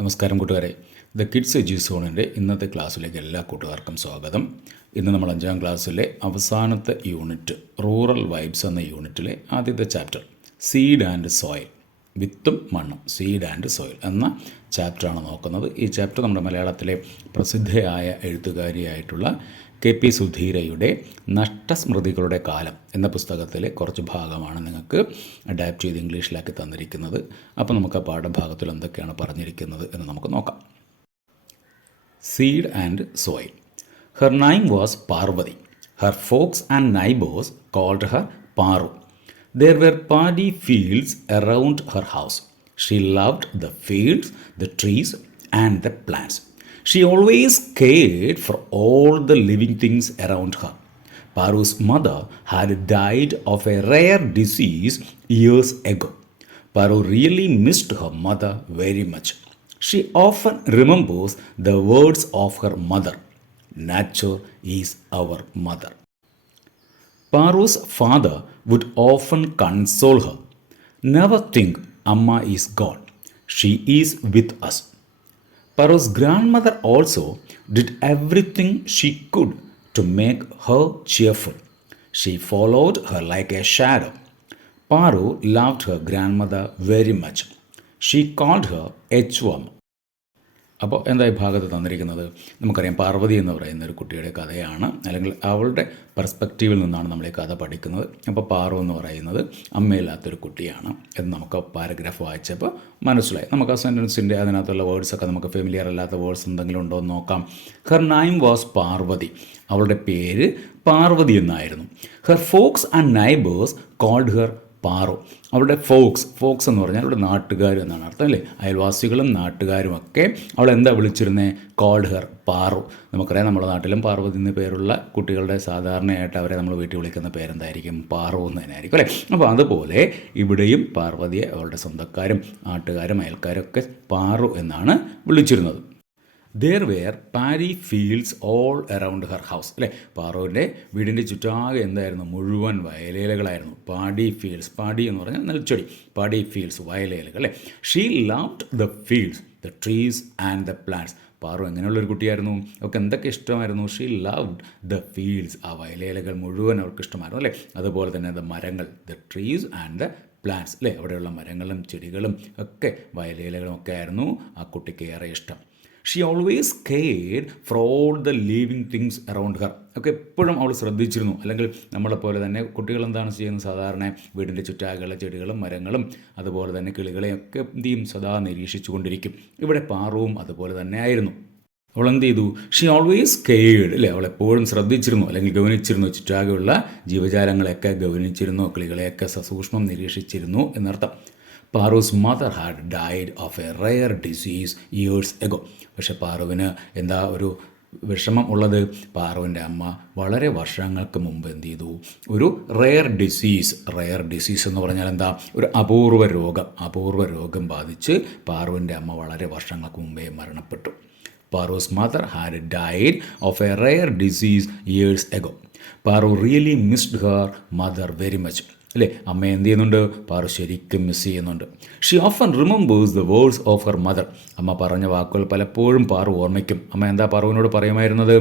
നമസ്കാരം കൂട്ടുകാരെ. The kids എജു സോണിൻ്റെ ഇന്നത്തെ ക്ലാസ്സിലേക്ക് എല്ലാ കൂട്ടുകാർക്കും സ്വാഗതം. ഇന്ന് നമ്മൾ 5ാം ക്ലാസ്സിലെ അവസാനത്തെ യൂണിറ്റ് റൂറൽ വൈബ്സ് എന്ന യൂണിറ്റിലെ ആദ്യത്തെ ചാപ്റ്റർ സീഡ് ആൻഡ് സോയിൽ, വിത്തും മണ്ണും, സീഡ് ആൻഡ് സോയിൽ എന്ന ചാപ്റ്ററാണ് നോക്കുന്നത്. ഈ ചാപ്റ്റർ നമ്മുടെ മലയാളത്തിലെ പ്രസിദ്ധയായ എഴുത്തുകാരിയായിട്ടുള്ള KP സുധീരയുടെ നഷ്ടസ്മൃതികളുടെ കാലം എന്ന പുസ്തകത്തിലെ കുറച്ച് ഭാഗമാണ് നിങ്ങൾക്ക് അഡാപ്റ്റ് ചെയ്ത് ഇംഗ്ലീഷിലാക്കി തന്നിരിക്കുന്നത്. അപ്പോൾ നമുക്ക് ആ പാഠഭാഗത്തിൽ എന്തൊക്കെയാണ് പറഞ്ഞിരിക്കുന്നത് എന്ന് നമുക്ക് നോക്കാം. Seed and soil. Her name was Parvathi. Her folks and neighbours called her Paru. There were paddy fields around her house. She loved the fields, the trees, and the plants. She always cared for all the living things around her. Paru's mother had died of a rare disease years ago. Paru really missed her mother very much. She often remembers the words of her mother. Nature is our mother. Paru's father would often console her. Never think Amma is gone. She is with us. Paru's grandmother also did everything she could to make her cheerful. She followed her like a shadow. Paru loved her grandmother very much. She called her H1. അപ്പോൾ എന്താ ഈ ഭാഗത്ത് തന്നിരിക്കുന്നത്? നമുക്കറിയാം, പാർവതി എന്ന് പറയുന്ന ഒരു കുട്ടിയുടെ കഥയാണ്, അല്ലെങ്കിൽ അവളുടെ പെർസ്പെക്റ്റീവിൽ നിന്നാണ് നമ്മൾ ഈ കഥ പഠിക്കുന്നത്. അപ്പോൾ പാറു എന്ന് പറയുന്നത് അമ്മയില്ലാത്തൊരു കുട്ടിയാണ് എന്ന് നമുക്ക് പാരഗ്രാഫ് വായിച്ചപ്പോൾ മനസ്സിലായി. നമുക്ക് ആ സെൻറ്റൻസിൻ്റെ അതിനകത്തുള്ള വേർഡ്സൊക്കെ നമുക്ക് ഫെമിലിയർ അല്ലാത്ത വേർഡ്സ് എന്തെങ്കിലും ഉണ്ടോ എന്ന് നോക്കാം. Her name was Parvathi. അവളുടെ പേര് പാർവതി എന്നായിരുന്നു. Her folks and neighbours called her Paru. അവളുടെ ഫോക്സ് എന്ന് പറഞ്ഞാൽ അവളുടെ നാട്ടുകാർ എന്നാണ് അർത്ഥം, അല്ലേ? അയൽവാസികളും നാട്ടുകാരും ഒക്കെ അവൾ എന്താ വിളിച്ചിരുന്നത്? Called her Paru. നമുക്കറിയാം, നമ്മുടെ നാട്ടിലും പാർവതി എന്ന പേരുള്ള കുട്ടികളുടെ സാധാരണയായിട്ട് അവരെ നമ്മൾ വീട്ടിൽ വിളിക്കുന്ന പേരെന്തായിരിക്കും? പാറു എന്ന് തന്നെ ആയിരിക്കും, അല്ലേ? അപ്പോൾ അതുപോലെ ഇവിടെയും പാർവതിയെ അവളുടെ സ്വന്തക്കാരും നാട്ടുകാരും അയൽക്കാരും ഒക്കെ പാറു എന്നാണ് വിളിച്ചിരുന്നത്. There were paddy fields all around her house. അല്ലേ? പാറുവിൻ്റെ വീടിൻ്റെ ചുറ്റാകെ എന്തായിരുന്നു? മുഴുവൻ വയലേലകളായിരുന്നു. പാഡി ഫീൽഡ്സ്, പാഡി എന്ന് പറഞ്ഞാൽ നെൽച്ചെടി, പാഡി ഫീൽഡ്സ് വയലേലകൾ, അല്ലേ? She loved the fields, the trees and the plants. Paru എങ്ങനെയുള്ളൊരു കുട്ടിയായിരുന്നു? അവർക്ക് എന്തൊക്കെ ഇഷ്ടമായിരുന്നു? ഷീ ലവ്ഡ് ദ ഫീൽഡ്സ്, ആ വയലേലകൾ മുഴുവൻ അവർക്ക് ഇഷ്ടമായിരുന്നു, അല്ലേ? അതുപോലെ തന്നെ ദ മരങ്ങൾ, the trees and the plants, അല്ലേ? അവിടെയുള്ള മരങ്ങളും ചെടികളും ഒക്കെ വയലേലകളും ഒക്കെ ആയിരുന്നു ആ കുട്ടിക്ക് ഏറെ ഇഷ്ടം. She always cared for all the living things around Har. ഒക്കെ എപ്പോഴും അവൾ ശ്രദ്ധിച്ചിരുന്നു. അല്ലെങ്കിൽ നമ്മളെപ്പോലെ തന്നെ കുട്ടികൾ എന്താണ് ചെയ്യുന്നത്? സാധാരണ വീടിൻ്റെ ചുറ്റാകെയുള്ള ചെടികളും മരങ്ങളും അതുപോലെ തന്നെ കിളികളെയൊക്കെ എന്ത് ചെയ്യും? സദാ നിരീക്ഷിച്ചു കൊണ്ടിരിക്കും. ഇവിടെ പാറുവും അതുപോലെ തന്നെ ആയിരുന്നു. അവൾ എന്ത് ചെയ്തു? ഷീ ഓൾവേസ് കെയർഡ്, അല്ലേ? അവളെപ്പോഴും ശ്രദ്ധിച്ചിരുന്നു അല്ലെങ്കിൽ ഗവനിച്ചിരുന്നു. ചുറ്റാകെയുള്ള ജീവജാലങ്ങളെയൊക്കെ ഗവനിച്ചിരുന്നു, കിളികളെയൊക്കെ സസൂക്ഷ്മം നിരീക്ഷിച്ചിരുന്നു എന്നർത്ഥം. Paru's mother had died of a rare disease years ago. പക്ഷെ പാറുവിന് എന്താ ഒരു വിഷമം ഉള്ളത്? പാറുവിൻ്റെ അമ്മ വളരെ വർഷങ്ങൾക്ക് മുമ്പ് എന്ത് ചെയ്തു? ഒരു റെയർ ഡിസീസ് എന്ന് പറഞ്ഞാൽ എന്താ? ഒരു അപൂർവ രോഗം ബാധിച്ച് പാറുവിൻ്റെ അമ്മ വളരെ വർഷങ്ങൾക്ക് മുമ്പേ മരണപ്പെട്ടു. Paru's mother had died of a rare disease years ago. Paru really missed her mother very much. അല്ലേ? അമ്മ എന്ത് ചെയ്യുന്നുണ്ട്? പാറു ശരിക്കും മിസ് ചെയ്യുന്നുണ്ട്. She often remembers the words of her mother. അമ്മ പറഞ്ഞ വാക്കുകൾ പലപ്പോഴും പാറു ഓർമ്മിക്കും. അമ്മ എന്താ പാറുവിനോട് പറയുമായിരുന്നത്?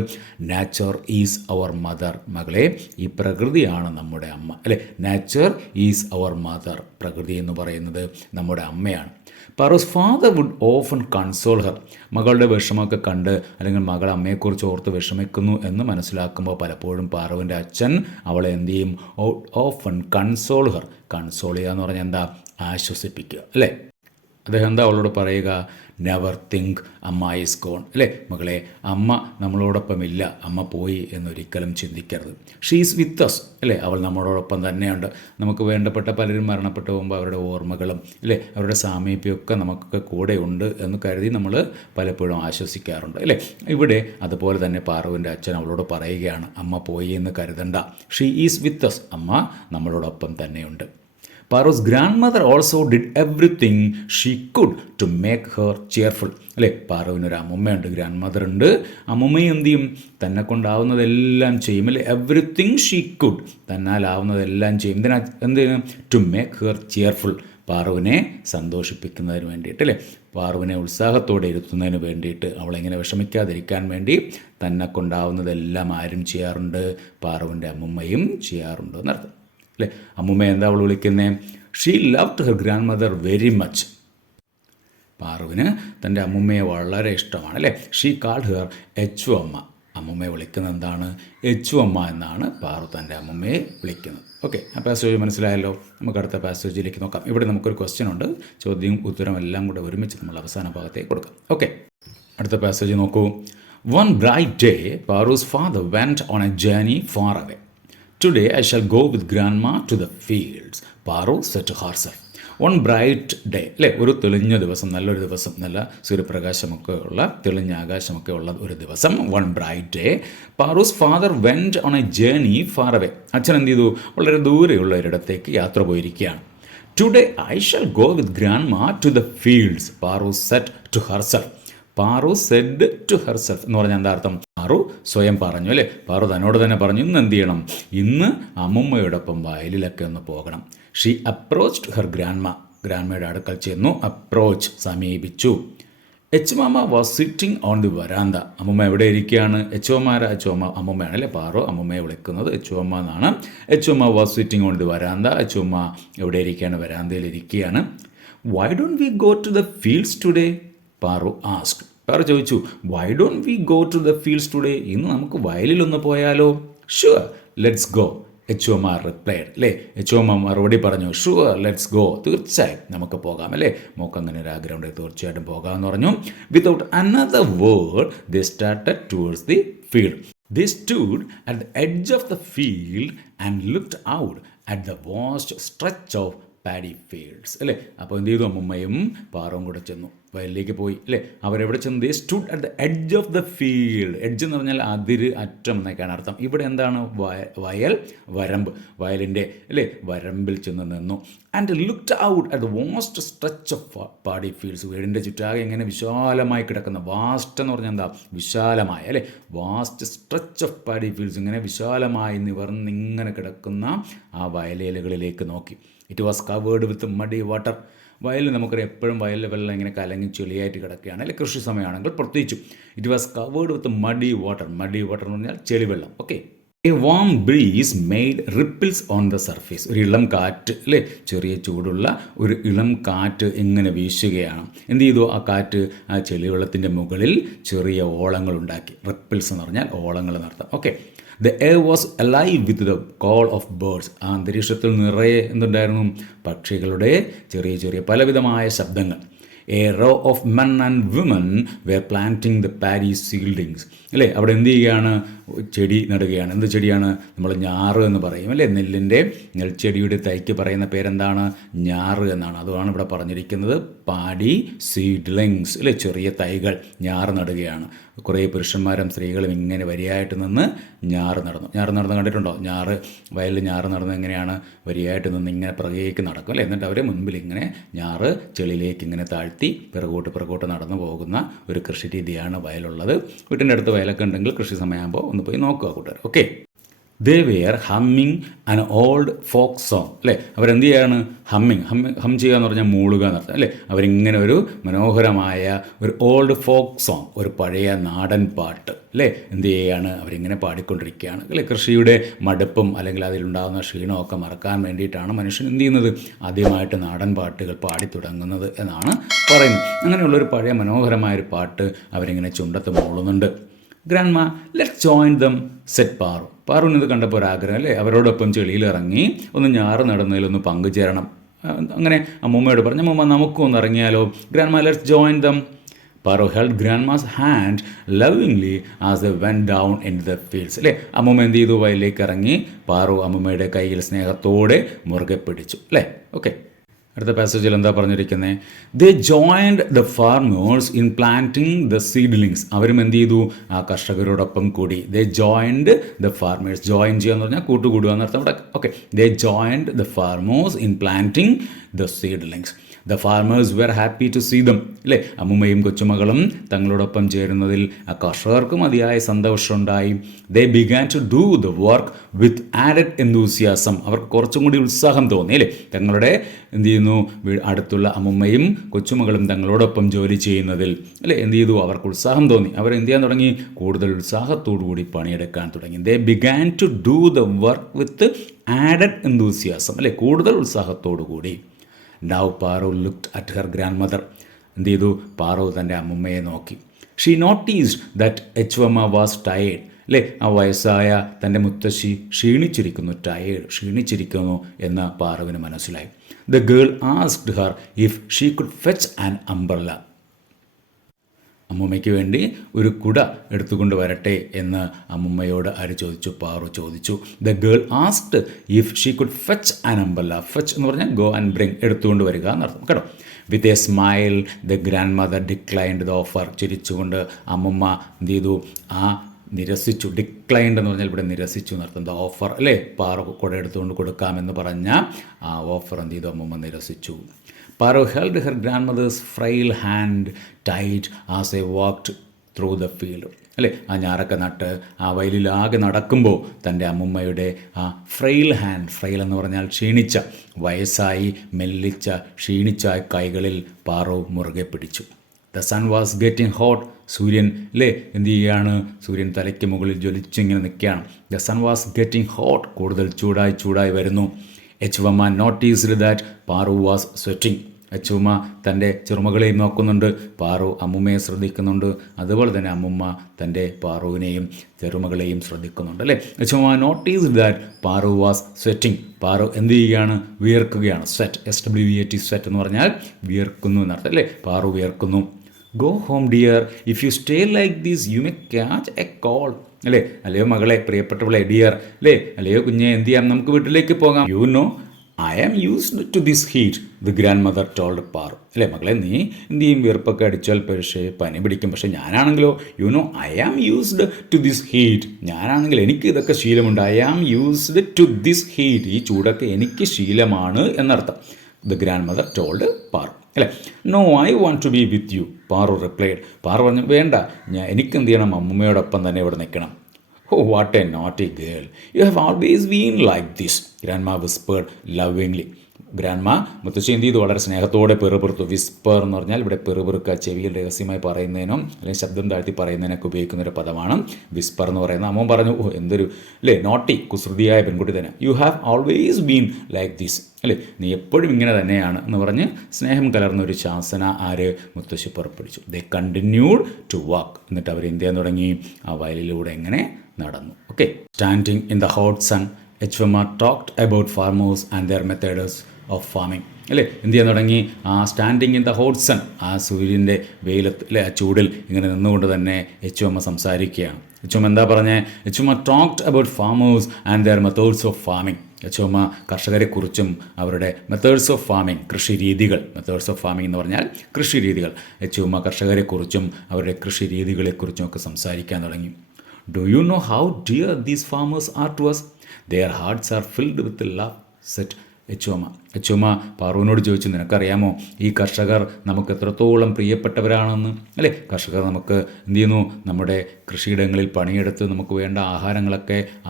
Nature is our mother. മകളെ, ഈ പ്രകൃതിയാണ് നമ്മുടെ അമ്മ, അല്ലേ? Nature is our mother. പ്രകൃതി എന്ന് പറയുന്നത് നമ്മുടെ അമ്മയാണ്. Paru's father would often console Har. മകളുടെ വിഷമമൊക്കെ കണ്ട് അല്ലെങ്കിൽ മകൾ അമ്മയെക്കുറിച്ച് ഓർത്ത് വിഷമിക്കുന്നു എന്ന് മനസ്സിലാക്കുമ്പോൾ പലപ്പോഴും പാറുവിൻ്റെ അച്ഛൻ അവളെ എന്ത് ചെയ്യും? Often console Har. കൺസോൾ ചെയ്യുക എന്ന് പറഞ്ഞാൽ എന്താ? ആശ്വസിപ്പിക്കുക, അല്ലേ? അദ്ദേഹം എന്താ അവളോട് പറയുക? Never think amma is gone. അല്ലേ? മകളെ, അമ്മ നമ്മളോടൊപ്പം ഇല്ല, അമ്മ പോയി എന്നൊരിക്കലും ചിന്തിക്കരുത്. She is with us. അല്ലേ? അവൾ നമ്മളോടൊപ്പം തന്നെയുണ്ട്. നമുക്ക് വേണ്ടപ്പെട്ട പലരും മരണപ്പെട്ടു പോകുമ്പോൾ അവരുടെ ഓർമ്മകളും, അല്ലേ, അവരുടെ സാമീപ്യമൊക്കെ നമുക്കൊക്കെ കൂടെ ഉണ്ട് എന്ന് കരുതി നമ്മൾ പലപ്പോഴും ആശ്വസിക്കാറുണ്ട്, അല്ലേ? ഇവിടെ അതുപോലെ തന്നെ പാറുവിൻ്റെ അച്ഛൻ അവളോട് പറയുകയാണ്, അമ്മ പോയി എന്ന് കരുതണ്ട. She is with us. അമ്മ നമ്മളോടൊപ്പം തന്നെയുണ്ട്. Paru's grandmother also did everything she could to make her cheerful. അല്ലേ? പാറുവിനൊരു അമ്മുമ്മയുണ്ട്, ഗ്രാൻഡ് മദർ ഉണ്ട്. അമ്മുമ്മയും എന്ത് ചെയ്യും? തന്നെ കൊണ്ടാവുന്നതെല്ലാം ചെയ്യും, അല്ലേ? എവറിത്തിങ് ഷീ കുഡ്, തന്നാലാവുന്നതെല്ലാം ചെയ്യും. എന്തിനാ? To make her cheerful. പാറുവിനെ സന്തോഷിപ്പിക്കുന്നതിന് വേണ്ടിയിട്ട് അല്ലേ, പാറുവിനെ ഉത്സാഹത്തോടെ ഇരുത്തുന്നതിന് വേണ്ടിയിട്ട്, അവളെങ്ങനെ വിഷമിക്കാതിരിക്കാൻ വേണ്ടി തന്നെ കൊണ്ടാവുന്നതെല്ലാം ആരും ചെയ്യാറുണ്ട്, പാറുവിൻ്റെ അമ്മുമ്മയും ചെയ്യാറുണ്ട് എന്നർത്ഥം അല്ലേ. അമ്മുമ്മ എന്താ അവൾ വിളിക്കുന്നത്? She loved her grand mother very much. പാറുവിന് തൻ്റെ അമ്മുമ്മയെ വളരെ ഇഷ്ടമാണ് അല്ലേ. ഷീ കാൾഡ് ഹെർ എച്ചു അമ്മ. അമ്മുമ്മയെ വിളിക്കുന്നത് എന്താണ്? എച്ചു അമ്മ എന്നാണ് പാറു തൻ്റെ അമ്മുമ്മയെ വിളിക്കുന്നത്. ഓക്കെ, ആ പാസേജ് മനസ്സിലായല്ലോ. നമുക്ക് അടുത്ത പാസേജിലേക്ക് നോക്കാം. ഇവിടെ നമുക്കൊരു ക്വസ്റ്റ്യൻ ഉണ്ട്. ചോദ്യവും ഉത്തരവും എല്ലാം കൂടെ ഒരുമിച്ച് നമ്മൾ അവസാന ഭാഗത്തേക്ക് കൊടുക്കാം. ഓക്കെ, അടുത്ത പാസേജ് നോക്കൂ. One bright day, Paru's father went on a journey far away. Today I shall go with grandma to the fields, Paru said to herself. One bright day അല്ലേ, ഒരു തെളിഞ്ഞ ദിവസം, നല്ലൊരു ദിവസം, നല്ല സൂര്യപ്രകാശമൊക്കെ ഉള്ള തെളിഞ്ഞ ആകാശമൊക്കെ ഉള്ള ഒരു ദിവസം. One bright day Paru's father went on a journey far away. അച്ഛൻ എന്ത് ചെയ്തു? വളരെ ദൂരെയുള്ള ഒരിടത്തേക്ക് യാത്ര പോയിരിക്കുകയാണ്. Today I shall go with grandma to the fields, Paru said to herself. Paru said to herself എന്ന് പറഞ്ഞാൽ എന്താ അർത്ഥം? പാറു സ്വയം പറഞ്ഞു അല്ലേ. പാറു തന്നോട് തന്നെ പറഞ്ഞു, ഇന്ന് എന്ത് ചെയ്യണം? ഇന്ന് അമ്മുമ്മയോടൊപ്പം വയലിലൊക്കെ ഒന്ന് പോകണം. She approached her grandma. ഗ്രാൻഡ്മയുടെ അടുക്കൽ ചെന്നു. അപ്രോച്ച് സമീപിച്ചു. Echumama was sitting on the veranda. അമ്മുമ്മ എവിടെ ഇരിക്കുകയാണ്? എച്ചുമ്മ അമ്മുമ്മയാണ് അല്ലേ. പാറു അമ്മുമ്മയെ വിളിക്കുന്നത് എച്ചുമ്മ എന്നാണ്. Echumma was sitting on the veranda. Echumma എവിടെ ഇരിക്കുകയാണ്? വരാന്തയിൽ ഇരിക്കുകയാണ്. Why don't we go to the fields today? Paru asked. Paru ചോദിച്ചു, why don't we go to the fields today? ഇന്ന് നമുക്ക് വയലിലൊന്ന് പോയാലോ? Sure let's go, Echumma replied അല്ലേ. എച്ചുമ്മ മറുപടി പറഞ്ഞു, ഷുവർ ലെറ്റ്സ് ഗോ, തീർച്ചയായും നമുക്ക് പോകാം അല്ലേ. മോക്ക് അങ്ങനെ ഒരു ആഗ്രഹമുണ്ട്, തീർച്ചയായിട്ടും പോകാമെന്ന് പറഞ്ഞു. Without another word they started towards the field. They stood at the edge of the field and looked out at the vast stretch of paddy fields അല്ലേ. അപ്പോൾ എന്ത് ചെയ്തു? അമ്മുമ്മയും പാറവും കൂടെ ചെന്നു, വയലിലേക്ക് പോയി അല്ലേ. അവരെവിടെ ചെന്നു? They stood at the edge of the field. Edge എന്ന് പറഞ്ഞാൽ അതിര്, അറ്റം എന്നൊക്കെയാണ് അർത്ഥം. ഇവിടെ എന്താണ്? വയൽ, വരമ്പ്, വയലിൻ്റെ അല്ലേ വരമ്പിൽ ചെന്ന് നിന്നു. And looked out at the vast stretch of paddy fields. വീടിൻ്റെ ചുറ്റാകെ ഇങ്ങനെ വിശാലമായി കിടക്കുന്ന, വാസ്റ്റ് എന്ന് പറഞ്ഞാൽ എന്താ? വിശാലമായ അല്ലേ. Vast stretch of paddy fields, ഇങ്ങനെ വിശാലമായി നിവർന്നിങ്ങനെ കിടക്കുന്ന ആ വയലേലകളിലേക്ക് നോക്കി. It was covered with muddy water. വയലിൽ നമുക്കറിയാം എപ്പോഴും വയലിലെ വെള്ളം ഇങ്ങനെ കലങ്ങി ചെളിയായിട്ട് കിടക്കുകയാണ് അല്ലെ, കൃഷി സമയമാണെങ്കിൽ പ്രത്യേകിച്ചും. It was covered with muddy water. Muddy water എന്ന് പറഞ്ഞാൽ ചെളിവെള്ളം. Okay. A warm breeze made ripples on the surface. ഒരു ഇളം കാറ്റ് അല്ലേ, ചെറിയ ചൂടുള്ള ഒരു ഇളം കാറ്റ് ഇങ്ങനെ വീശുകയാണ്. എന്ത് ചെയ്തു? ആ കാറ്റ് ആ ചെളിവെള്ളത്തിൻ്റെ മുകളിൽ ചെറിയ ഓളങ്ങൾ ഉണ്ടാക്കി. റിപ്പിൾസ് എന്ന് പറഞ്ഞാൽ ഓളങ്ങൾ എന്നർത്ഥം. Okay. The air was alive with the call of birds. ആ അന്തരീക്ഷത്തിൽ നിറയെ എന്തുണ്ടായിരുന്നു? പക്ഷികളുടെ ചെറിയ ചെറിയ പലവിധമായ ശബ്ദങ്ങൾ. A row of men and women were planting the paddy seedlings അല്ലേ. അവിടെ എന്ത് ചെയ്യുകയാണ്? ചെടി നടുകയാണ്. എന്ത് ചെടിയാണ്? നമ്മൾ ഞാറ് എന്ന് പറയും അല്ലേ. നെൽച്ചെടിയുടെ തൈക്ക് പറയുന്ന പേരെന്താണ്? ഞാറ് എന്നാണ്. അതാണ് ഇവിടെ പറഞ്ഞിരിക്കുന്നത്. പാഡി സീഡ്ലിങ്സ് അല്ലേ, ചെറിയ തൈകൾ, ഞാറ് നടുകയാണ്. കുറേ പുരുഷന്മാരും സ്ത്രീകളും ഇങ്ങനെ വരിയായിട്ട് നിന്ന് ഞാറ് നടന്ന് കണ്ടിട്ടുണ്ടോ? വയലിൽ ഞാറ് നടന്ന് എങ്ങനെയാണ്? വരിയായിട്ട് നിന്ന് ഇങ്ങനെ പിറകേക്ക് നടക്കും അല്ലേ. എന്നിട്ട് അവരെ മുൻപിൽ ഇങ്ങനെ ഞാറ് ചെളിയിലേക്ക് ഇങ്ങനെ താഴ്ത്തി പിറകോട്ട് നടന്നു പോകുന്ന ഒരു കൃഷി രീതിയാണ് വയലുള്ളത്. വീട്ടിൻ്റെ അടുത്ത് വയലൊക്കെ ഉണ്ടെങ്കിൽ കൃഷി സമയമാകുമ്പോൾ ഒന്ന് പോയി നോക്കുക കൂട്ടുകാർ. Okay. They were humming an old folk song അല്ലേ. അവരെന്ത് ചെയ്യാണ്? ഹം ചെയ്യുക എന്ന് പറഞ്ഞാൽ മൂളുക എന്നർത്ഥം അല്ലേ. അവരിങ്ങനെ ഒരു മനോഹരമായ ഒരു ഓൾഡ് ഫോക്ക് സോങ്, ഒരു പഴയ നാടൻ പാട്ട് അല്ലേ, എന്ത് ചെയ്യുകയാണ്? അവരിങ്ങനെ പാടിക്കൊണ്ടിരിക്കുകയാണ് അല്ലേ. കൃഷിയുടെ മടുപ്പും അല്ലെങ്കിൽ അതിലുണ്ടാകുന്ന ക്ഷീണമൊക്കെ മറക്കാൻ വേണ്ടിയിട്ടാണ് മനുഷ്യൻ എന്ത് ചെയ്യുന്നത്? ആദ്യമായിട്ട് നാടൻ പാട്ടുകൾ പാടി തുടങ്ങുന്നത് എന്നാണ് പറയുന്നത്. അങ്ങനെയുള്ളൊരു പഴയ മനോഹരമായൊരു പാട്ട് അവരിങ്ങനെ ചുണ്ടത്ത് മൂളുന്നുണ്ട്. Grandma let's join them said Paru. പാറുവിന് ഇത് കണ്ടപ്പോൾ ഒരാഗ്രഹം അല്ലേ, അവരോടൊപ്പം ചെളിയിലിറങ്ങി ഒന്ന് ഞാറ് നടുന്നതിലൊന്ന് പങ്കുചേരണം. അങ്ങനെ അമ്മൂമ്മയോട് പറഞ്ഞു, അമ്മൂമ്മ നമുക്കും ഒന്ന് ഇറങ്ങിയാലോ? Grandma let's join them. Paru held grandma's hand lovingly as they went down in the fields അല്ലേ. അമ്മൂമ്മ എന്ത് ചെയ്തു? വയലിലേക്ക് ഇറങ്ങി. പാറു അമ്മൂമ്മയുടെ കയ്യിൽ സ്നേഹത്തോടെ മുറുകെ പിടിച്ചു അല്ലേ. ഓക്കെ. അടുത്ത പാസേജിൽ എന്താ പറഞ്ഞിരിക്കുന്നത്? They joined the farmers in planting the seedlings. അവരും എന്ത് ചെയ്തു? ആ കർഷകരോടൊപ്പം കൂടി. They joined the farmers. Join ചെയ്യുക എന്ന് പറഞ്ഞാൽ കൂട്ടുകൂടുക എന്നർത്ഥം ഇവിടെ. Okay. They joined the farmers in planting the seedlings. The farmers were happy to see them. അല്ലേ, അമ്മുമ്മയും കൊച്ചുമകളും തങ്ങളോടൊപ്പം ചേരുന്നതിൽ ആ കർഷകർക്ക് മതിയായ സന്തോഷമുണ്ടായി. They began to do the work with added enthusiasm. അവർക്ക് കുറച്ചും കൂടി ഉത്സാഹം തോന്നി. അല്ലേ, തങ്ങളുടെ എന്ത് ചെയ്യുന്നു, അടുത്തുള്ള അമ്മുമ്മയും കൊച്ചുമകളും തങ്ങളോടൊപ്പം ജോലി ചെയ്യുന്നതിൽ അല്ലേ എന്ത് ചെയ്തു, അവർക്ക് ഉത്സാഹം തോന്നി. അവർ എന്ത് ചെയ്യാൻ തുടങ്ങി, കൂടുതൽ ഉത്സാഹത്തോടു കൂടി പണിയെടുക്കാൻ തുടങ്ങി. They began to do the work with added enthusiasm. അല്ലേ, കൂടുതൽ ഉത്സാഹത്തോടു കൂടി. Now Paru looked at her grand mother. എന്ത് ചെയ്തു, പാറു തൻ്റെ അമ്മുമ്മയെ നോക്കി. She noticed that Echuvamma was tired. അല്ലേ, ആ വയസ്സായ തൻ്റെ മുത്തശ്ശി ക്ഷീണിച്ചിരിക്കുന്നു എന്ന് പാറുവിന് മനസ്സിലായി. The girl asked her if she could fetch an umbrella. അമ്മുമ്മയ്ക്ക് വേണ്ടി ഒരു കുട എടുത്തുകൊണ്ട് വരട്ടെ എന്ന് അമ്മുമ്മയോട് ആര് ചോദിച്ചു, പാറു ചോദിച്ചു. The girl asked if she could fetch an umbrella. Fetch എന്ന് പറഞ്ഞാൽ ഗോ ആൻഡ് ബ്രിങ്, എടുത്തുകൊണ്ട് വരിക എന്നർത്ഥം കേട്ടോ. With a smile the grand mother declined the offer. ചിരിച്ചുകൊണ്ട് അമ്മുമ്മ എന്ത് ചെയ്തു, നിരസിച്ചു. ഡിക്ലൈൻഡ് എന്ന് പറഞ്ഞാൽ ഇവിടെ നിരസിച്ചു എന്നർത്ഥം. ദ ഓഫർ അല്ലേ, പാറു കുട എടുത്തുകൊണ്ട് കൊടുക്കാമെന്ന് പറഞ്ഞ ആ ഓഫർ എന്ത് ചെയ്തു, അമ്മുമ്മ നിരസിച്ചു. Paru held her grand mother's frail hand tight as a walked through the field. അല്ലേ, ആ ഞാറൊക്കെ നട്ട് ആ വയലിലാകെ നടക്കുമ്പോൾ തൻ്റെ അമ്മുമ്മയുടെ ആ ഫ്രൈൽ ഹാൻഡ്, ഫ്രൈൽ എന്ന് പറഞ്ഞാൽ ക്ഷീണിച്ച, വയസ്സായി ക്ഷീണിച്ച കൈകളിൽ പാറു മുറുകെ പിടിച്ചു. The sun was getting hot. സൂര്യൻ അല്ലേ എന്ത് ചെയ്യുകയാണ്, സൂര്യൻ തലയ്ക്ക് മുകളിൽ ജ്വലിച്ചിങ്ങനെ നിൽക്കുകയാണ്. The sun was getting hot, കൂടുതൽ ചൂടായി വരുന്നു. Echuvamma noticed that Paru was sweating. Echuvamma തൻ്റെ ചെറുമകളെയും നോക്കുന്നുണ്ട്, പാറു അമ്മുമ്മയെ ശ്രദ്ധിക്കുന്നുണ്ട്. അതുപോലെ തന്നെ അമ്മുമ്മ തൻ്റെ പാറുവിനെയും ചെറുമകളെയും ശ്രദ്ധിക്കുന്നുണ്ട്. അല്ലേ, Echuvamma noticed that Paru was sweating. Paru എന്ത് ചെയ്യുകയാണ്, വിയർക്കുകയാണ്. സ്വെറ്റ്, SWET, സ്വെറ്റ് എന്ന് പറഞ്ഞാൽ വിയർക്കുന്നു എന്നർത്ഥം. അല്ലേ, പാറു വിയർക്കുന്നു. Go home dear, if you stay like this you may catch a cold. അല്ലേ, അല്ലയോ മകളെ, പ്രിയപ്പെട്ടവളെ, ഡിയർ അല്ലേ, അല്ലയോ കുഞ്ഞെ, എന്ത് ചെയ്യാം, നമുക്ക് വീട്ടിലേക്ക് പോകാം. You know I am used to this heat, the grand mother told Paru. അല്ലേ മകളെ, നീ എന്ത് ചെയ്യും, വിയർപ്പൊക്കെ അടിച്ചാൽ പക്ഷേ പനി പിടിക്കും. പക്ഷേ ഞാനാണെങ്കിലോ, you know I am used to this heat, ഞാനാണെങ്കിൽ എനിക്ക് ഇതൊക്കെ ശീലമുണ്ട്. I am used to this heat, ഈ ചൂടൊക്കെ എനിക്ക് ശീലമാണ് എന്നർത്ഥം. The grand mother told Paru. അല്ലേ, no I want to be with you, Paru replied. Paru പറഞ്ഞു, വേണ്ട, എനിക്കെന്ത് ചെയ്യണം, അമ്മുമ്മയോടൊപ്പം തന്നെ ഇവിടെ നിൽക്കണം. Oh, what a naughty girl. You have always been like this, Grandma whispered lovingly. Grandma മുത്തശ്ശി എന്ത് ചെയ്തു, വളരെ സ്നേഹത്തോടെ പെറുപെറുത്തു. വിസ്പർ എന്ന് പറഞ്ഞാൽ ഇവിടെ പെറുപെറുക്കുക, ചെവിയിൽ രഹസ്യമായി പറയുന്നതിനും അല്ലെങ്കിൽ ശബ്ദം താഴ്ത്തി പറയുന്നതിനൊക്കെ ഉപയോഗിക്കുന്നൊരു പദമാണ് വിസ്പർ എന്ന് പറയുന്നത്. അമ്മ പറഞ്ഞു, ഓ എന്തൊരു അല്ലേ നോട്ടി, കുസൃതിയായ പെൺകുട്ടി തന്നെ. You have always been like this, അല്ലേ നീ എപ്പോഴും ഇങ്ങനെ തന്നെയാണ് എന്ന് പറഞ്ഞ് സ്നേഹം കലർന്ന ഒരു ശാസന മുത്തശ്ശി പുറപ്പെടുവിച്ചു. They continued to walk. എന്നിട്ട് അവർ എന്ത് ചെയ്യാൻ തുടങ്ങി, ആ വയലിലൂടെ എങ്ങനെ നടന്നു. Okay, standing in the hot sun, Echuvamma talked about farmers and their methods of farming. അല്ലേ എന്ത് ചെയ്യാൻ തുടങ്ങി, ആ standing in the hot sun, ആ സൂര്യൻ്റെ വെയിലത്ത് അല്ലേ ആ ചൂടിൽ ഇങ്ങനെ നിന്നുകൊണ്ട് തന്നെ എച്ച്വമ്മ സംസാരിക്കുകയാണ്. എച്ച്വമ്മ എന്താ പറഞ്ഞത്, Echuvamma talked about farmers and their methods of farming. എച്ച്വമ്മ കർഷകരെക്കുറിച്ചും അവരുടെ മെത്തേഡ്സ് ഓഫ് ഫാമിംഗ്, കൃഷിരീതികൾ, മെത്തേഡ്സ് ഓഫ് ഫാമിംഗ് എന്ന് പറഞ്ഞാൽ കൃഷിരീതികൾ. എച്ച്വമ്മ കർഷകരെക്കുറിച്ചും അവരുടെ കൃഷിരീതികളെക്കുറിച്ചും ഒക്കെ സംസാരിക്കാൻ തുടങ്ങി. Do you know how dear these farmers are to us, their hearts are filled with love, said Echuvamma പാറുവിനോട് ചോദിച്ചു, നിനക്കറിയാമോ ഈ കർഷകർ നമുക്ക് എത്രത്തോളം പ്രിയപ്പെട്ടവരാണെന്ന്. അല്ലേ, കർഷകർ നമുക്ക് എന്ത് ചെയ്യുന്നു, നമ്മുടെ കൃഷിയിടങ്ങളിൽ പണിയെടുത്ത് നമുക്ക് വേണ്ട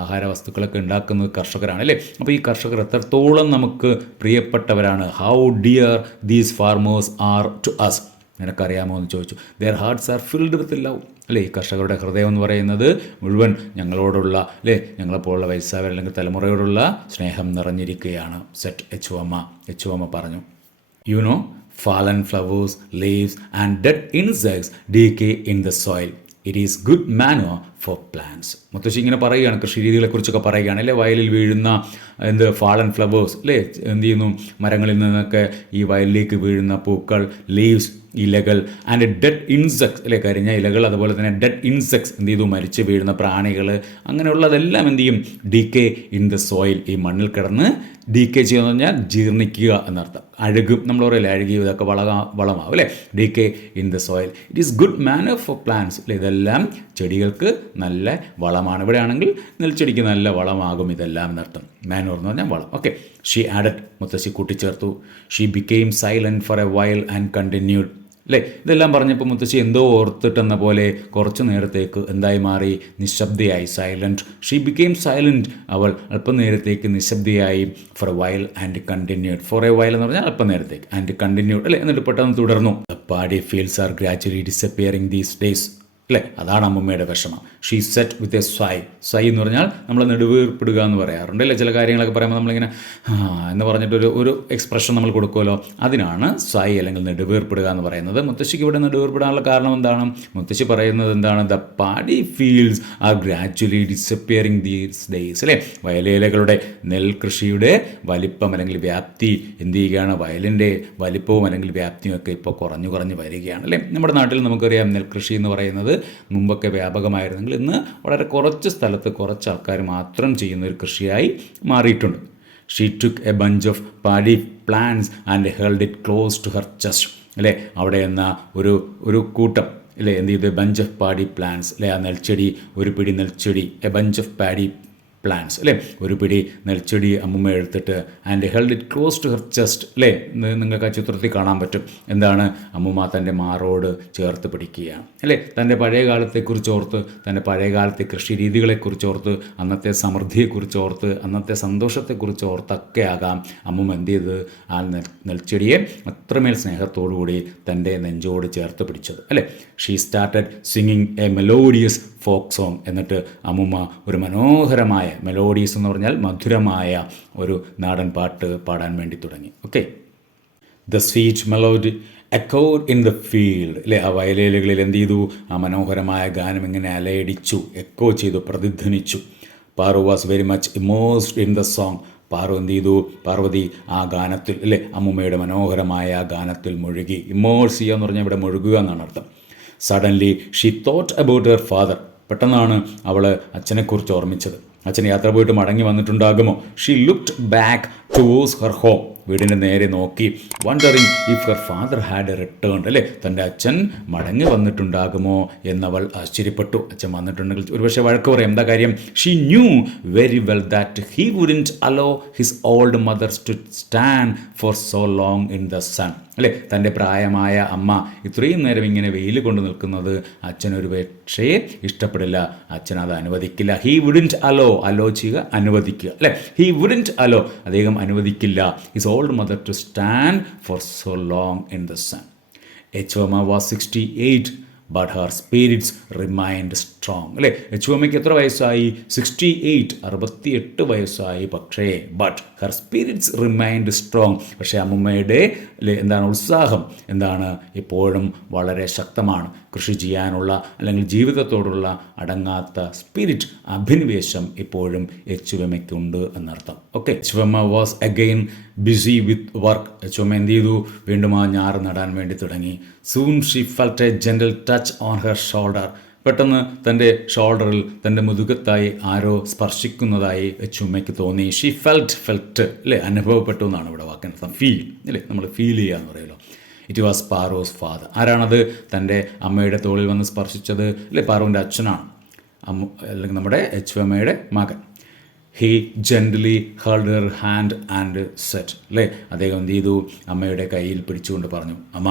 ആഹാര വസ്തുക്കളൊക്കെ ഉണ്ടാക്കുന്നത് കർഷകരാണ്. അല്ലേ, അപ്പോൾ ഈ കർഷകർ എത്രത്തോളം നമുക്ക് പ്രിയപ്പെട്ടവരാണ്. How dear these farmers are to us, നിനക്കറിയാമോ എന്ന് ചോദിച്ചു. Their hearts are filled with love, അല്ലേ ഈ കർഷകരുടെ ഹൃദയം എന്ന് പറയുന്നത് മുഴുവൻ ഞങ്ങളോടുള്ള അല്ലേ ഞങ്ങളെപ്പോലുള്ള വയസ്സായവർ അല്ലെങ്കിൽ തലമുറയോടുള്ള സ്നേഹം നിറഞ്ഞിരിക്കുകയാണ്. സെറ്റ് എച്ച്വമ്മ പറഞ്ഞു. You know fallen flowers, leaves and dead insects decay in the soil. It is good manure for plants. മുത്തശ്ശി ഇങ്ങനെ പറയുകയാണ്, കൃഷി രീതികളെക്കുറിച്ചൊക്കെ പറയുകയാണ്. അല്ലേ വയലിൽ വീഴുന്ന ഫാളൻ ഫ്ലവേഴ്സ്, അല്ലേ എന്ത് ചെയ്യുന്നു, മരങ്ങളിൽ നിന്നൊക്കെ ഈ വയലിലേക്ക് വീഴുന്ന പൂക്കൾ, ലീവ്സ് ഇലകൾ, ആൻഡ് ഡെഡ് ഇൻസെക്ട്സ്, അല്ലേ കരിഞ്ഞ ഇലകൾ, അതുപോലെ തന്നെ ഡെഡ് ഇൻസെക്ട്സ് എന്ത് ചെയ്തു, മരിച്ചു വീഴുന്ന പ്രാണികൾ, അങ്ങനെയുള്ളതെല്ലാം എന്ത് ചെയ്യും, ഡീകേ ഇൻ ദ സോയിൽ, ഈ മണ്ണിൽ കിടന്ന് ഡീകേ ചെയ്യുക എന്ന് പറഞ്ഞാൽ ജീർണിക്കുക എന്നർത്ഥം. അഴുകും, നമ്മൾ പറയില്ലേ അഴുകി ഇതൊക്കെ വളമാവും അല്ലേ. Decay in the soil. It is good manure for plants, അല്ലേ ഇതെല്ലാം ചെടികൾക്ക് നല്ല വളമാണ്. ഇവിടെ ആണെങ്കിൽ നെൽച്ചെടിക്ക് നല്ല വളമാകും ഇതെല്ലാം എന്നർത്ഥം. മാനൂർ എന്ന് പറഞ്ഞാൽ വളം. ഓക്കെ. ഷീ ആഡഡ്, മുത്തശ്ശി കൂട്ടിച്ചേർത്തു. She became silent for a while and continued. അല്ലേ, ഇതെല്ലാം പറഞ്ഞപ്പോൾ മുത്തശ്ശി എന്തോ ഓർത്തിട്ടെന്ന പോലെ കുറച്ചു നേരത്തേക്ക് എന്തായി മാറി? നിശബ്ദയായി. സൈലൻറ്റ്. ഷീ ബിക്കെയിം സൈലൻറ്റ്, അവൾ അല്പനേരത്തേക്ക് നിശബ്ദയായി. For a while and continued. For a while എന്ന് പറഞ്ഞാൽ അല്പനേരത്തേക്ക്, ആൻഡ് കണ്ടിന്യൂഡ് അല്ലേ, എന്നിട്ട് പെട്ടെന്ന് തുടർന്നു. The paddy fields are gradually disappearing these days. അല്ലേ, അതാണ് അമ്മൂമ്മയുടെ വിഷമം. She said with a sigh എന്ന് പറഞ്ഞാൽ നമ്മൾ നെടുവീർപ്പിടുക എന്ന് പറയാറുണ്ട് അല്ലേ. ചില കാര്യങ്ങളൊക്കെ പറയുമ്പോൾ നമ്മളിങ്ങനെ എന്ന് പറഞ്ഞിട്ടൊരു ഒരു എക്സ്പ്രഷൻ നമ്മൾ കൊടുക്കുമല്ലോ, അതിനാണ് സ്വൈ അല്ലെങ്കിൽ നെടുവീർപ്പിടുക എന്ന് പറയുന്നത്. മുത്തശ്ശിക്ക് ഇവിടെ നെടുവീർപ്പിടാനുള്ള കാരണം എന്താണ്? മുത്തശ്ശി പറയുന്നത് എന്താണ്? The paddy fields are gradually disappearing these days. അല്ലേ, വയലേലകളുടെ നെൽകൃഷിയുടെ വലിപ്പം അല്ലെങ്കിൽ വ്യാപ്തി എന്ത് ചെയ്യുകയാണ്? വയലിൻ്റെ വലിപ്പവും അല്ലെങ്കിൽ വ്യാപ്തിയും ഒക്കെ ഇപ്പോൾ കുറഞ്ഞു വരികയാണ് അല്ലേ. നമ്മുടെ നാട്ടിൽ നമുക്കറിയാം നെൽകൃഷി എന്ന് പറയുന്നത് മുമ്പൊക്കെ വ്യാപകമായിരുന്നെങ്കിൽ ഇന്ന് വളരെ കുറച്ച് സ്ഥലത്ത് കുറച്ച് ആൾക്കാർ മാത്രം ചെയ്യുന്ന ഒരു കൃഷിയായി മാറിയിട്ടുണ്ട്. She took a bunch of paddy plants and held it close to her chest. അല്ലേ, അവിടെ എന്ന ഒരു കൂട്ടം അല്ലേ എന്ത് ചെയ്ത്? ബഞ്ച് ഓഫ് പാഡി പ്ലാന്റ്സ് അല്ലേ, ആ നെൽച്ചെടി, ഒരു പിടി നെൽച്ചെടി. A bunch of paddy plants അല്ലേ, ഒരു പിടി നെൽച്ചെടി അമ്മുമ്മ എടുത്തിട്ട് and held it close to her chest. അല്ലേ, നിങ്ങൾക്ക് ആ ചിത്രത്തിൽ കാണാൻ പറ്റും. എന്താണ്? അമ്മുമ്മ തൻ്റെ മാറോട് ചേർത്ത് പിടിക്കുകയാണ് അല്ലേ. തൻ്റെ പഴയ കാലത്തെക്കുറിച്ച് ഓർത്ത്, തൻ്റെ പഴയ കാലത്തെ കൃഷി രീതികളെക്കുറിച്ച് ഓർത്ത്, അന്നത്തെ സമൃദ്ധിയെക്കുറിച്ച് ഓർത്ത്, അന്നത്തെ സന്തോഷത്തെക്കുറിച്ച് ഓർത്തൊക്കെ ആകാം അമ്മുമ്മ എന്ത് ചെയ്ത് ആ നെൽച്ചെടിയെ അത്രമേൽ സ്നേഹത്തോടുകൂടി തൻ്റെ നെഞ്ചോട് ചേർത്ത് പിടിച്ചത് അല്ലേ. She started singing A melodious folk song. എന്നിട്ട് അമ്മുമ്മ ഒരു മനോഹരമായ, മെലോഡീസ് എന്ന് പറഞ്ഞാൽ മധുരമായ ഒരു നാടൻ പാട്ട് പാടാൻ വേണ്ടി തുടങ്ങി. Okay. The sweet melody echoed in the field. അല്ലേ, ആ വയലേലുകളിൽ എന്ത് ചെയ്തു? ആ മനോഹരമായ ഗാനം ഇങ്ങനെ അലയടിച്ചു, എക്കോ ചെയ്തു, പ്രതിധ്വനിച്ചു. Paru was very much immersed in the song. Paru എന്ത് ചെയ്തു? പാർവതി ആ ഗാനത്തിൽ അല്ലേ, അമ്മുമ്മയുടെ മനോഹരമായ ആ ഗാനത്തിൽ മുഴുകി. ഇമേഴ്സ് ചെയ്യുക എന്ന് പറഞ്ഞാൽ ഇവിടെ മുഴുകുക എന്നാണ് അർത്ഥം. Suddenly she thought about her father. പെട്ടെന്നാണ് അവൾ അച്ഛനെക്കുറിച്ച് ഓർമ്മിച്ചത്. അച്ഛൻ യാത്ര പോയിട്ട് മടങ്ങി വന്നിട്ടുണ്ടാകുമോ? She looked back towards her home. വീടിൻ്റെ നേരെ നോക്കി. Wondering if her father had returned. അല്ലേ, തൻ്റെ അച്ഛൻ മടങ്ങി വന്നിട്ടുണ്ടാകുമോ എന്നവൾ ആശ്ചര്യപ്പെട്ടു. അച്ഛൻ വന്നിട്ടുണ്ടെങ്കിൽ ഒരുപക്ഷെ വഴക്ക് പറയും. എന്താ കാര്യം? She knew very well that he wouldn't allow his old mothers to stand for so long in the sun. അല്ലേ, തൻ്റെ പ്രായമായ അമ്മ ഇത്രയും നേരം ഇങ്ങനെ വെയിൽ കൊണ്ട് നിൽക്കുന്നത് അച്ഛനൊരു പക്ഷേ ഇഷ്ടപ്പെടില്ല. അച്ഛൻ അത് അനുവദിക്കില്ല. ഹി വുഡൻറ്റ് അലോ ചെയ്യുക, അനുവദിക്കുക അല്ലേ. ഹി വുഡൻറ്റ് അലോ, അദ്ദേഹം അനുവദിക്കില്ല his old mother to stand for so long in the sun. Echuvama was 68, but her spirits remained strong. അല്ലേ, യച്ചുവമ്മയ്ക്ക് എത്ര വയസ്സായി? 68, 68 വയസ്സായി. പക്ഷേ but her spirits remained strong. പക്ഷേ അമ്മുമ്മയുടെ എന്താണ് ഉത്സാഹം എന്താണ് എപ്പോഴും വളരെ ശക്തമാണ്. കൃഷി ചെയ്യാനുള്ള അല്ലെങ്കിൽ ജീവിതത്തോടുള്ള അടങ്ങാത്ത സ്പിരിറ്റ്, അഭിനിവേശം ഇപ്പോഴും യച്ചുവമ്മയ്ക്കുണ്ട് എന്നർത്ഥം. Okay. Yachuvamma was again busy with work. Yachuvamma എന്ത് ചെയ്തു? വീണ്ടും ആ ഞാറ് നടാൻ വേണ്ടി തുടങ്ങി. Soon she felt a gentle touch on her shoulder. പെട്ടെന്ന് തൻ്റെ ഷോൾഡറിൽ, തൻ്റെ മുതുകത്തായി ആരോ സ്പർശിക്കുന്നതായി യച്ചുവമ്മയ്ക്ക് തോന്നി. ഷീ ഫെൽറ്റ് അല്ലേ, അനുഭവപ്പെട്ടു എന്നാണ് ഇവിടെ വാക്കിനർത്ഥം. ഫീൽ അല്ലേ, നമ്മൾ ഫീൽ ചെയ്യുക എന്ന് പറയുമല്ലോ. It was Paru's father. ആരാണത്? തൻ്റെ അമ്മയുടെ തോളിൽ വന്ന് സ്പർശിച്ചത് അല്ലേ, പാറുവിൻ്റെ അച്ഛനാണ്. അല്ലെങ്കിൽ നമ്മുടെ യച്ചുവമ്മയുടെ മകൻ. He gently held her hand and said. അല്ലേ, അദ്ദേഹം എന്ത് ചെയ്തു? അമ്മയുടെ കയ്യിൽ പിടിച്ചുകൊണ്ട് പറഞ്ഞു, amma,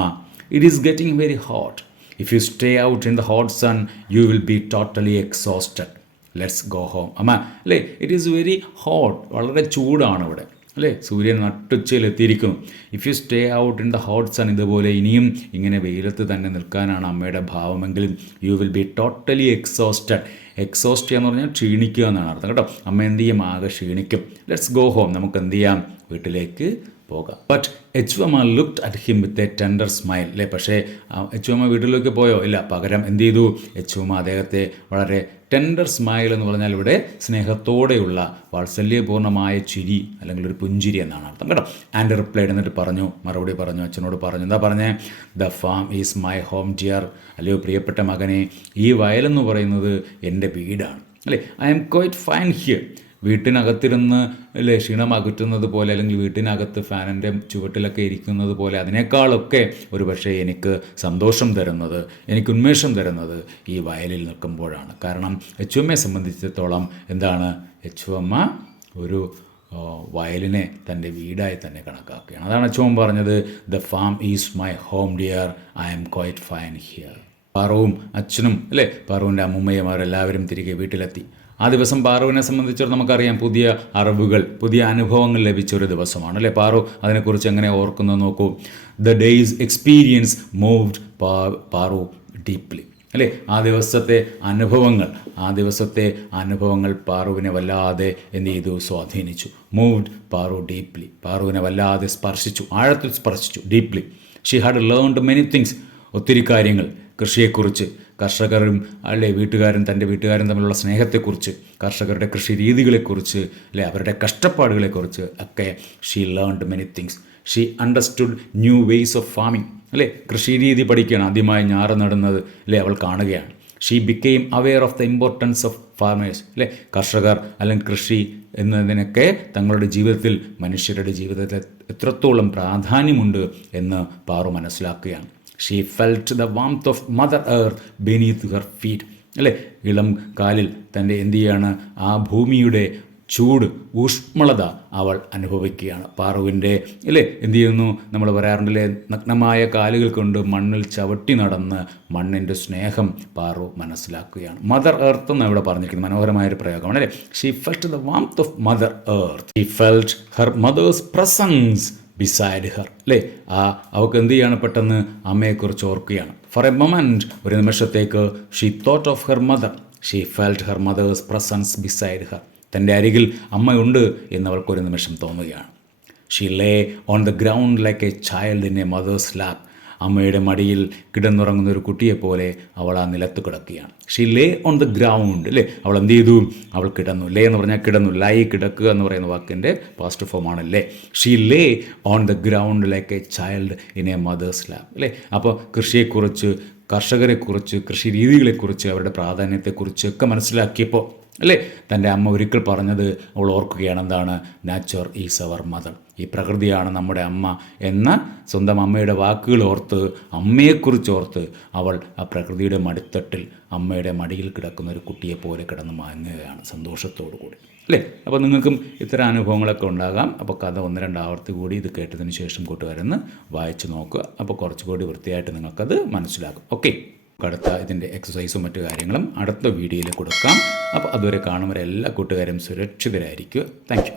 it is getting very hot. If you stay out in the hot sun you will be totally exhausted. Let's go home. Amma, അല്ലേ, ഇറ്റ് ഈസ് വെരി ഹോട്ട്. വളരെ ചൂടാണ് ഇവിടെ അല്ലേ, സൂര്യൻ നട്ടുച്ചയിലെത്തിയിരിക്കുന്നു. If you stay out in the hot sun, ഇതുപോലെ ഇനിയും ഇങ്ങനെ വെയിലത്ത് തന്നെ നിൽക്കാനാണ് അമ്മയുടെ ഭാവമെങ്കിലും you will be totally exhausted. Exhaust എന്ന് പറഞ്ഞാൽ ക്ഷീണിക്കുക എന്നാണ് അർത്ഥം കേട്ടോ. അമ്മ എന്ത് ചെയ്യും? ആകെ ക്ഷീണിക്കും. ലെറ്റ്സ് ഗോ ഹോം, നമുക്ക് എന്ത് ചെയ്യാം? വീട്ടിലേക്ക് പോകാം. But Yachuvamma looked at him with a tender smile. അല്ലേ, പക്ഷേ യച്ചുവമ്മ വീട്ടിലേക്ക് പോയോ? ഇല്ല. പകരം എന്ത് ചെയ്തു? യച്ചുവമ്മ അദ്ദേഹത്തെ വളരെ ടെൻഡർ സ്മൈൽ എന്ന് പറഞ്ഞാൽ ഇവിടെ സ്നേഹത്തോടെയുള്ള വാത്സല്യപൂർണ്ണമായ ചിരി അല്ലെങ്കിൽ ഒരു പുഞ്ചിരി എന്നാണ് അർത്ഥം കേട്ടോ. ആൻഡ് റിപ്ലൈഡ്, എന്നിട്ട് പറഞ്ഞു, മറുപടി പറഞ്ഞു, അച്ഛനോട് പറഞ്ഞു. എന്താ പറഞ്ഞേ? The farm is my home dear. അല്ലയോ പ്രിയപ്പെട്ട മകനെ, ഈ വയലെന്ന് പറയുന്നത് എൻ്റെ വീടാണ് അല്ലേ. I am quite fine here. വീട്ടിനകത്തിരുന്ന് അല്ലേ ക്ഷീണം അകറ്റുന്നത് പോലെ, അല്ലെങ്കിൽ വീട്ടിനകത്ത് ഫാനിൻ്റെ ചുവട്ടിലൊക്കെ ഇരിക്കുന്നത് പോലെ അതിനേക്കാളൊക്കെ ഒരു പക്ഷേ എനിക്ക് സന്തോഷം തരുന്നത്, എനിക്ക് ഉന്മേഷം തരുന്നത് ഈ വയലിൽ നിൽക്കുമ്പോഴാണ്. കാരണം എച്ച് എമ്മയെ സംബന്ധിച്ചിടത്തോളം എന്താണ്, എച്ച് എമ്മ ഒരു വയലിനെ തൻ്റെ വീടായി തന്നെ കണക്കാക്കുകയാണ്. അതാണ് അച്ഛൻ പറഞ്ഞത്, the farm is my home dear, I am quite fine here. പാറുവും അച്ഛനും അല്ലേ പാറുവിൻ്റെ അമ്മുമ്മയും അവരെല്ലാവരും തിരികെ വീട്ടിലെത്തി. ആ ദിവസം പാറുവിനെ സംബന്ധിച്ചിടത്തോളം നമുക്കറിയാം, പുതിയ അറിവുകൾ, പുതിയ അനുഭവങ്ങൾ ലഭിച്ചൊരു ദിവസമാണ് അല്ലേ. പാറു അതിനെക്കുറിച്ച് എങ്ങനെ ഓർക്കുന്നത് നോക്കൂ. The days experience moved Paru deeply അല്ലേ. ആ ദിവസത്തെ അനുഭവങ്ങൾ പാറുവിനെ വല്ലാതെ എന്ത് ചെയ്തു, സ്വാധീനിച്ചു. മൂവ്ഡ് പാറു ഡീപ്ലി, പാറുവിനെ വല്ലാതെ സ്പർശിച്ചു, ആഴത്തിൽ സ്പർശിച്ചു. Deeply she had learned many things, ഒത്തിരി കാര്യങ്ങൾ കൃഷിയെക്കുറിച്ച്, കർഷകരും അല്ലെ തൻ്റെ വീട്ടുകാരും തമ്മിലുള്ള സ്നേഹത്തെക്കുറിച്ച്, കർഷകരുടെ കൃഷി രീതികളെക്കുറിച്ച് അല്ലെ അവരുടെ കഷ്ടപ്പാടുകളെക്കുറിച്ച് ഒക്കെ she learned many things. She understood new ways of farming അല്ലേ. കൃഷി രീതി പഠിക്കുകയാണ്, ആദ്യമായി ഞാറ് നടുന്നത് അല്ലേ അവൾ കാണുകയാണ്. She became aware of the importance of farmers അല്ലേ. കർഷകർ അല്ലെങ്കിൽ കൃഷി എന്നതിനൊക്കെ തങ്ങളുടെ ജീവിതത്തിൽ, മനുഷ്യരുടെ ജീവിതത്തിൽ എത്രത്തോളം പ്രാധാന്യമുണ്ട് എന്ന് പാറു മനസ്സിലാക്കുകയാണ്. She felt the warmth of mother earth beneath her feet അല്ലേ. ഇളം കാലിൽ തൻ്റെ എന്ത് ചെയ്യാണ്, ആ ഭൂമിയുടെ ചൂട്, ഊഷ്മളത അവൾ അനുഭവിക്കുകയാണ്. പാറുവിൻ്റെ അല്ലേ എന്ത് ചെയ്യുന്നു, നമ്മൾ പറയാറുണ്ടല്ലേ, നഗ്നമായ കാലുകൾ കൊണ്ട് മണ്ണിൽ ചവിട്ടി നടന്ന് മണ്ണിൻ്റെ സ്നേഹം പാറു മനസ്സിലാക്കുകയാണ്. മദർ എർത്ത് എന്ന് ഇവിടെ പറഞ്ഞിരിക്കുന്നത് മനോഹരമായൊരു പ്രയോഗമാണ് അല്ലേ. She felt the warmth of mother earth, she felt her mother's presence beside her അല്ലേ. അവൾക്ക് എന്ത് ചെയ്യാണ്, പെട്ടെന്ന് അമ്മയെക്കുറിച്ച് ഓർക്കുകയാണ്. ഫോർ എ മൊമെൻറ്റ്, ഒരു നിമിഷത്തേക്ക്, she thought of her mother, she felt her mother's presence beside her, തൻ്റെ അരികിൽ അമ്മയുണ്ട് എന്നവൾക്കൊരു നിമിഷം തോന്നുകയാണ്. She lay on the ground like a child in a mother's lap, അമ്മയുടെ മടിയിൽ കിടന്നുറങ്ങുന്ന ഒരു കുട്ടിയെപ്പോലെ അവൾ ആ നിലത്ത് കിടക്കുകയാണ്. She lay on the ground അല്ലേ. അവൾ എന്ത് ചെയ്തു, അവൾ കിടന്നു. ലേ എന്ന് പറഞ്ഞാൽ കിടന്നു, ലൈ കിടക്കുക എന്ന് പറയുന്ന വാക്കിൻ്റെ പാസ്റ്റ് ഫോമാണ് lay. She lay on the ground like a child in a mother's lap അല്ലേ. അപ്പോൾ കൃഷിയെക്കുറിച്ച്, കർഷകരെക്കുറിച്ച്, കൃഷി രീതികളെക്കുറിച്ച്, അവരുടെ പ്രാധാന്യത്തെക്കുറിച്ചൊക്കെ മനസ്സിലാക്കിയപ്പോൾ അല്ലേ തൻ്റെ അമ്മ ഒരിക്കൽ പറഞ്ഞത് അവൾ ഓർക്കുകയാണ്. എന്താണ്, നാച്ചർ ഈസ് അവർ മദർ, ഈ പ്രകൃതിയാണ് നമ്മുടെ അമ്മ എന്ന സ്വന്തം അമ്മയുടെ വാക്കുകൾ ഓർത്ത്, അമ്മയെക്കുറിച്ച് ഓർത്ത് അവൾ ആ പ്രകൃതിയുടെ മടിത്തട്ടിൽ അമ്മയുടെ മടിയിൽ കിടക്കുന്ന ഒരു കുട്ടിയെപ്പോലെ കിടന്ന് മയങ്ങുകയാണ് സന്തോഷത്തോടു കൂടി അല്ലേ. അപ്പോൾ നിങ്ങൾക്കും ഇത്തരം അനുഭവങ്ങളൊക്കെ ഉണ്ടാകാം. അപ്പോൾ കഥ 1-2 ആവർത്തി കൂടി ഇത് കേട്ടതിന് ശേഷം കൂട്ടുകാരെന്ന് വായിച്ച് നോക്കുക. അപ്പോൾ കുറച്ചുകൂടി വൃത്തിയായിട്ട് നിങ്ങൾക്കത് മനസ്സിലാകും. ഓക്കെ, അടുത്ത ഇതിൻ്റെ എക്സസൈസും മറ്റു കാര്യങ്ങളും അടുത്ത വീഡിയോയിൽ കൊടുക്കാം. അപ്പോൾ അതുവരെ കാണുന്നവരെ എല്ലാ കൂട്ടുകാരും സുരക്ഷിതരായിരിക്കുക. Thank you.